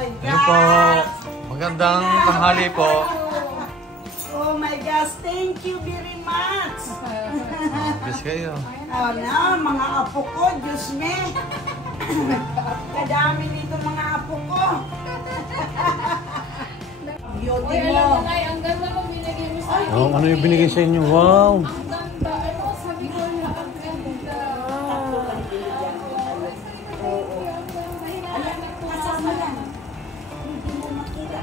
my Hello po. gosh! Magandang tanghali po. Oh my gosh, thank you very much! Bis kayo. Oh na, mga apo ko, Diyos me! Kadami nito mga apo ko! Beauty mo! Ang ganda mo binigay mo sa akin. Oh, ano yung binigay sa inyo? Wow! Ang ganda. Ano, sabi ko na ang ganda. Kasama yan. Hindi mo makita.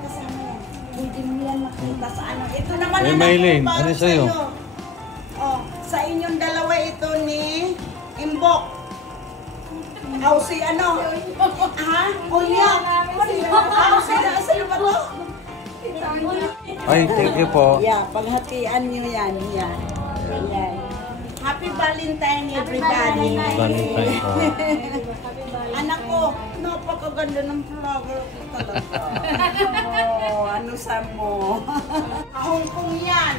Kasama yan. Hindi mo yan makita sa ano. Ito naman Hey, Maylin, para ano sa'yo? Oh, sa inyong dalawa ito ni Imbok. Aw si ano? Ha? Unya? Aw sa'yo ba to? Ay, thank you po. Yeah, paghatian nyo yan. Yan. Yan. Happy Valentine everybody. Valentine po. Anak ko, napakaganda ng vlogger ko talaga. Oh, ano sa mo? Hong Kong yan.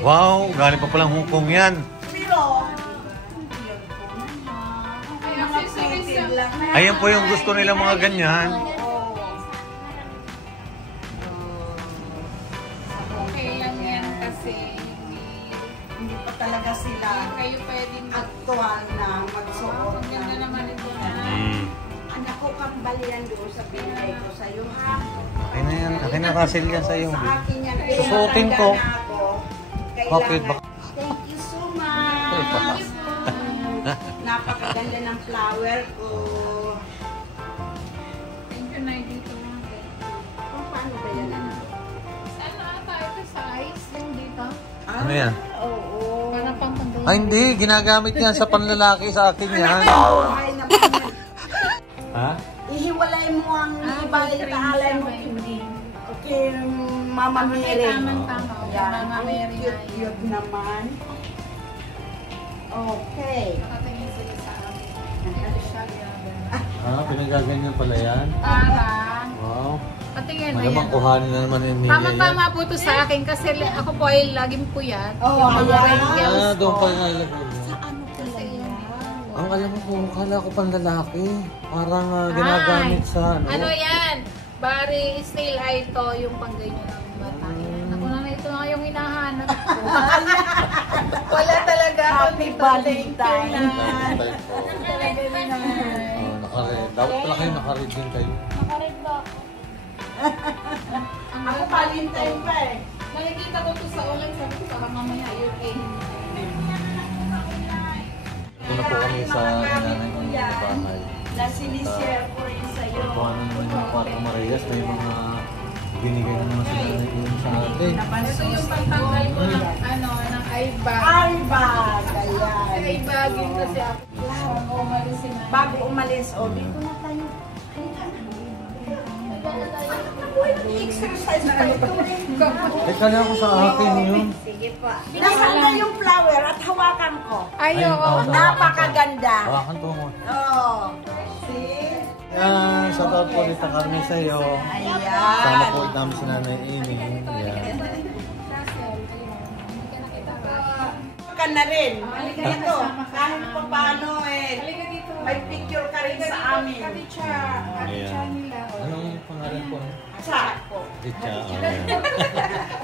Wow, galing pa palang Hong Kong yan. Pero, Ay, accessories lang. Ayan po yung gusto nila mga ganyan. Okay lang yan kasi hindi pa talaga sila kayo pwedeng aktual na magsuot Ang ganda na. naman ito na. Anak ko, kambali yan doon sa binigay ko sa'yo, ha? Akin na yan. Akin na Russell yan sa'yo. Sa akin yan. Susuotin ko. Bakit? Thank you so much. Napakaganda ng flower ko. Thank you na dito mga Kung paano ba yan? Saan na ata ito size yung dito? Ano yan? Oo. Para pang pang Ay, hindi. Ginagamit yan sa panlalaki sa akin yan. Ay, naman. Ha? Ihiwalay mo ang ibalitaalay mo. Okay, Mama Mary. Tamang-tama. Yan, Mama ang Mary na cute naman. Okay. Nakatingin sila sa akin. Ha? Pinagaganyan pala yan? Para. Wow. Patingin na Malamang yan. kuhanin na naman yung Emilia yan. Tama-tama po to sa akin kasi ako po ay laging puyat. Oh, Yung mga ayan. wrinkles Ah, doon ko. pa yung ilagay. Ano pala yan? Ang alam mo po, kala ko pang lalaki. Parang ginagamit sa ano. Ano yan? Bari, still eye to yung pangganyan ng mata. Ako na ito na yung hinahanap ko. Wala talaga ako Happy dito. Valentine. Oh, naka-red. Dapat pala kayo naka-red din kayo. Nakared ba? Ako Valentine pa eh. Nakikita ko to sa online, sabi ko baka mamaya yun eh. Ito na po kami sa nanay ng bahay. Na sinishare ko rin sa'yo. Kuhanan naman yung kwarto Marias. May mga binigay na naman sila yun sa atin. Ito yung pagtanggal ko ng ano, ng eye bag. Ay, bag. Ayan. Eye bagin kasi ako. Bago umalis si nanay. Bago umalis, o, dito na tayo. Exercise na ito. Eh, kala ko sa akin yun. Sige pa. Nasaan na yung flower at hawakan ko? Ay, oo. Napakaganda. Hawakan to mo. Oh. See? Yan, shout out po dito kami sa iyo. Sama po Ayan. namin si Nanay Amy. Yan. Ka na rin. Halika dito. Kahit pa paano eh. Halika dito. May picture ka rin sa amin. Katicha. Katicha nila. Anong pangalan po? Cha. Richa. Ayan.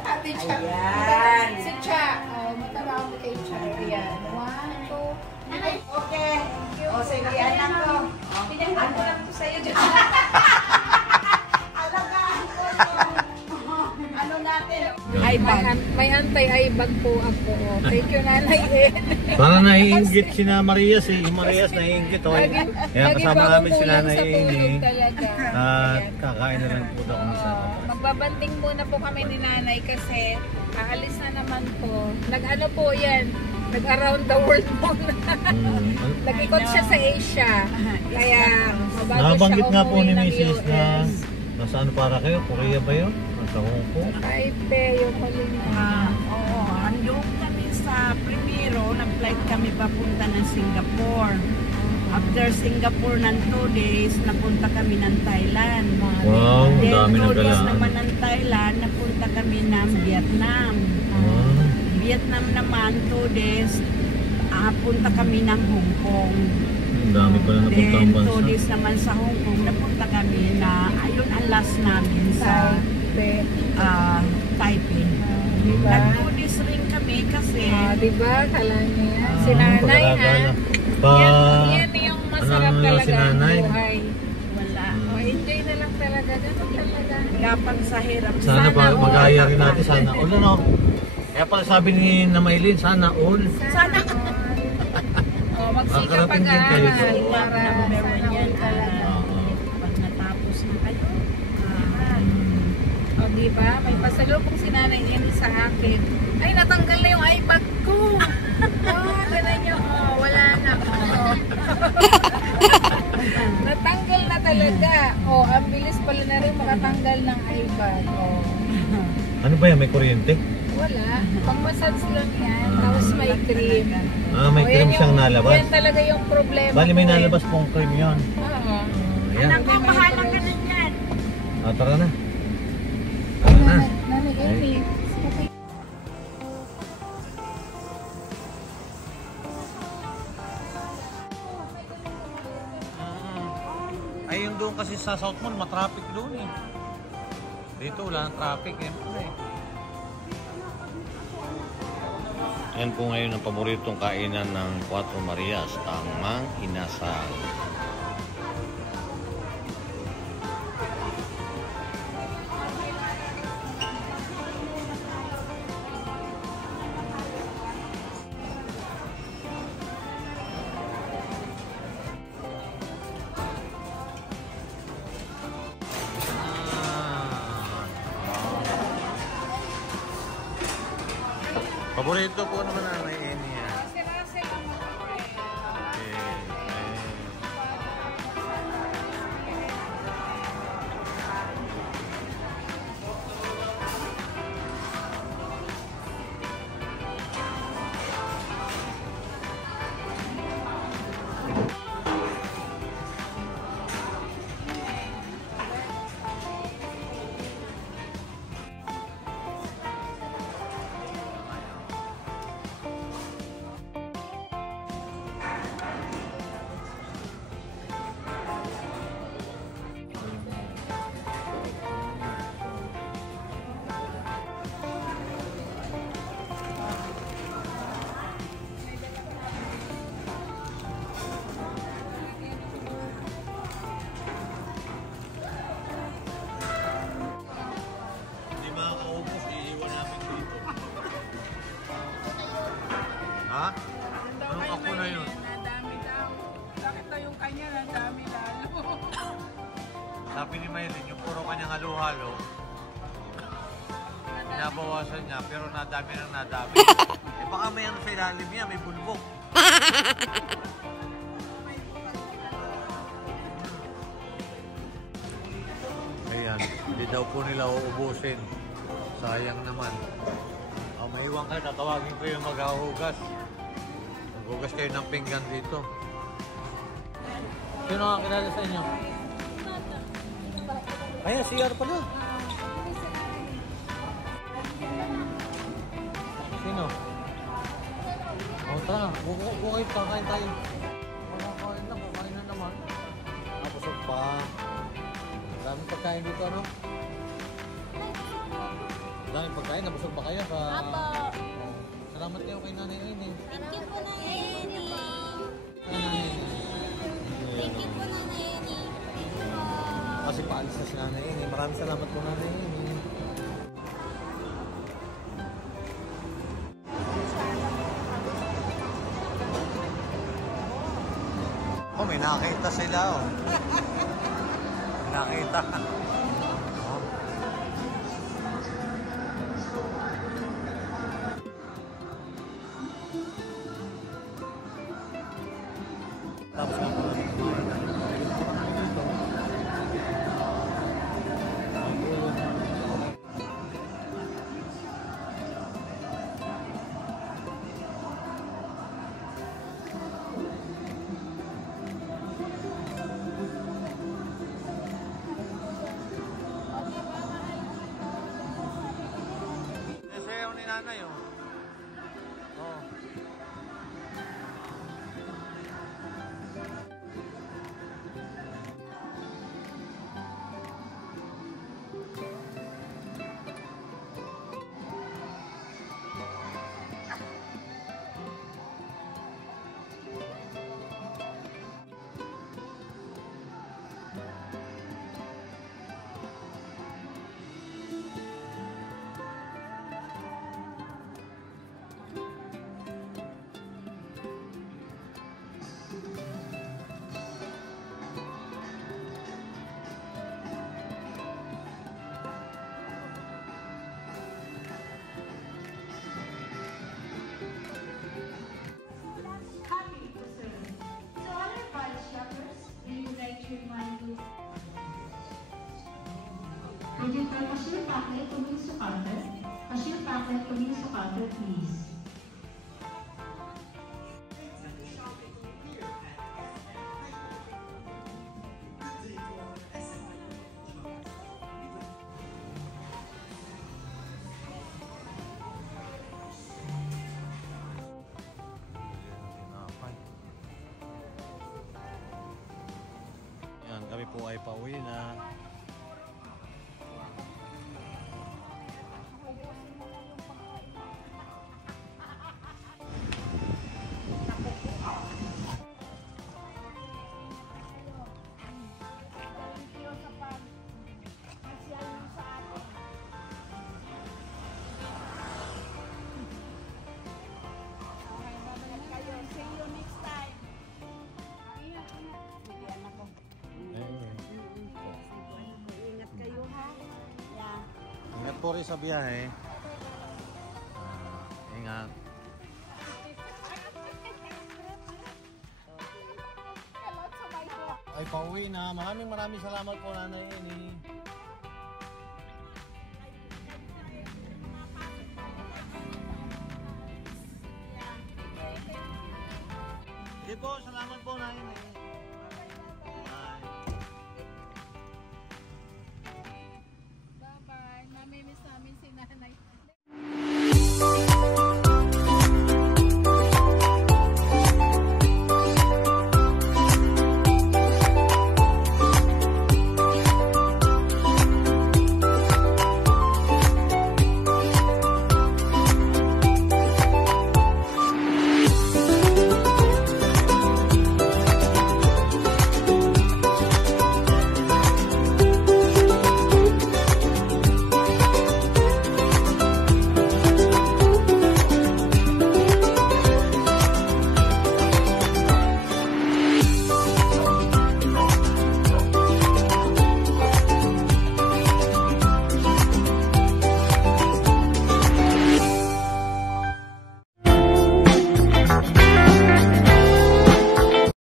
Katicha. Ayan. Si Cha. Matawag kay Cha. Ayan. 1, 2. Okay. O sige, anak ko. Pinaghan ko lang ito sa'yo dyan. Alagaan ko yung ano natin. May antay-eye bag po ako. Thank you, Nanay Ed. Parang naiinggit si na Marias eh. Yung Marias naiinggit oh. Kaya kasama namin si Nanay Amy. At kakain na lang po daw kami sa labas. Magbabanding muna po kami ni Nanay kasi aalis na naman po. Nag-ano po yan, nag-around the world muna. Nag-ikot siya sa Asia. Kaya bago siya Nabanggit nga po ni umuwi ng Mrs. na US. nasaan para kayo? Korea ba yun? Nasa Hong Kong? Taipei, yung huling Oo, andun kami sa primero, nag-flight kami papunta ng Singapore. After Singapore ng 2 days, napunta kami ng Thailand. Wow, Then dami 2 ng days galaan. naman ng Thailand, napunta kami ng Vietnam. Vietnam naman, 2 days, punta kami ng Hong Kong. Ang dami pala napunta ang Then, bansa. 2 days naman sa Hong Kong, napunta kami na, ayun ang last namin sa Taipei. Diba? Nag 2 days rin kami kasi, Diba? Kala niya. Si nanay ha. Yan yung masarap Ano talaga si ang nanay? buhay. wala. Enjoy na lang talaga. Ganun talaga. Gapang sa hirap. Sana pa all. mag-aya rin natin. Sana all. Ano? Kaya pala sabi ni Namaylin, sana all. Sana. Magsikap Makarating din kayo pag-aaral doon. para Number sana 1 yan. all talaga. Pag natapos na kayo. O diba? May pasalubong si Nanay Eni sa akin. Ay, natanggal na yung iPad ko. Ganun nyo. Wala na. Natanggal na talaga. Ang bilis pala na rin makatanggal ng iPad. Ano ba yan? May kuryente? Wala. Pang-massage lang yan. Tapos may cream. May cream yan siyang nalabas. Yan talaga yung problema. Bali may ko nalabas pong cream yun. Oo. Ayan. Anak ko, mahala ka na dyan. Tara na. Tara na. Nanay Eni. Ay, yung doon kasi sa South Mall, matraffic doon eh. Dito wala nang traffic eh. Yan po ngayon ang paboritong kainan ng Cuatro Marias, ang Mang Inasal. Paborito po naman na Nanay Eni yan. Ha? Anong ako na yun? Nadami daw. Bakit daw yung kanya nadami lalo? Sabi ni Maylin, yung puro kanyang halo-halo, binabawasan niya, pero nadami ng nadami. Baka may ano sa ilalim niya, may bulbok. Ayan, hindi daw po nila uubusin. Sayang naman. Maiwan kayo, tatawagin ko yung maghahugas. Maghugas kayo ng pinggan dito. Sino ang kilala sa inyo? Ayan, CR pala. Sino? Tara, bukay pa, kain tayo. Kakain na naman. Busog pa. Daming pagkain dito, ano? Daming pagkain, nabusog ba kayo? Apo. Salamat kayo kay Nanay Eni. Thank you po, Nanay Eni. Thank you po, Nanay Eni. Kasi paalis na si Nanay Eni. Maraming salamat po, Nanay Eni. May nakita sila, oh. Nakita. Nanay, oh. Would you tell cashier Packet to win to counter? Cashier Packet to win to counter, please. Yan, kami po ay pauwi na. See you next time. Sige, anak ko. Ingat kayo ha. Yeah. Ingat po rin sa biyahe. Ingat. Ay pauwi na. Maraming salamat po Nanay Eni. Sige po, salamat po Nanay Eni.